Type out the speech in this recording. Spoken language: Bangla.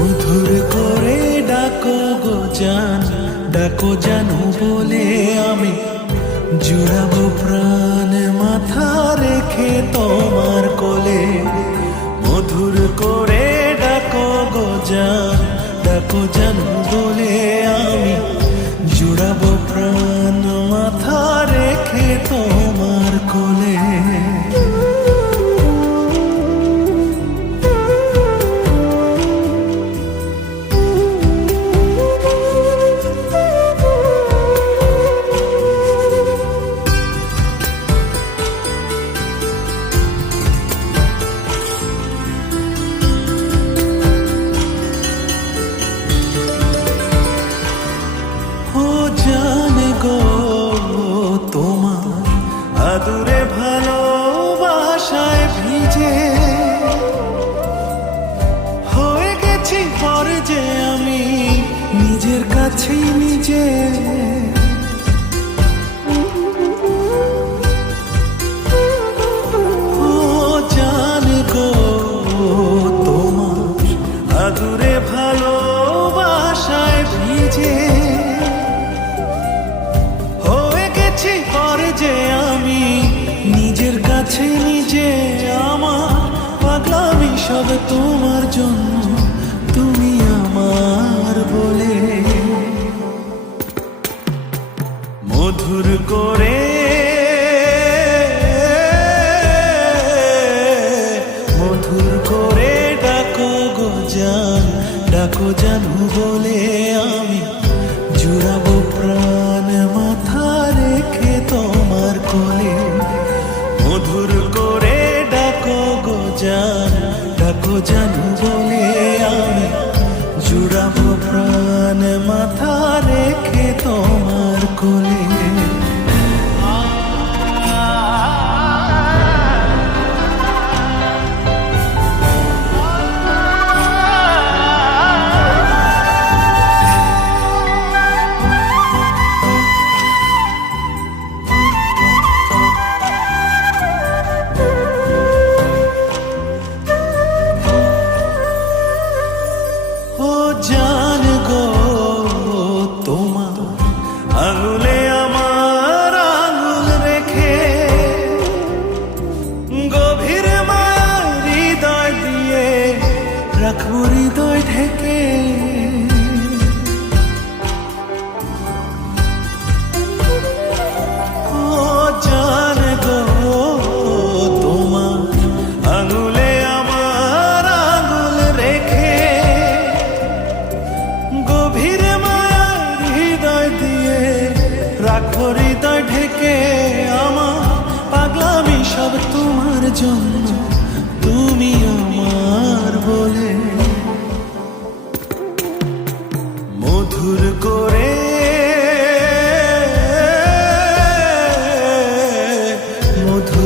মধুর করে ডাকো গো জান, ডাকো জানু বলে আমি জুড়াবো প্রাণ মাথা রেখে তোমার কোলে। মধুর করে ডাকো গো জান, ডাকো জানু বলে আমি জুড়াবো প্রাণ মাথা রেখে তোমার কোলে। তোমার আদুরে ভালোবাসায় ভিজে হয়ে গেছি পর যে আমি নিজের কাছেই নিজে। ও জানে গো তোমার আদুরে ভালোবাসায় ভিজে যে আমি নিজের কাছে নিজে। আমার পাগলামি সব তোমার জন্য, তুমি আমার বলে। মধুর করে মধুর করে ডাকো গো জান, ডাকো জানু বলে আমি জুড়াবো প্রাণ মাথা রেখে তোমার কোলে। মধুর করে ডাকো গো জান, ডাকো জানু বলে আমি জুড়াবো প্রাণ মাথা রেখে তোমার কোলে। জান গো তোমার আঙুলে আমার আঙুল রেখে গভীর মায়া হৃদয় দিয়ে রাখবো হৃদয় ঢেকে। ও জান গো তোমার আঙুলে আমার আঙুল রেখে গভীর মায়া হৃদয় দিয়ে রাখো হৃদয় ঢেকে। আমার পাগলামি সব তোমার জন্য, তুমি আমার বলে। মধুর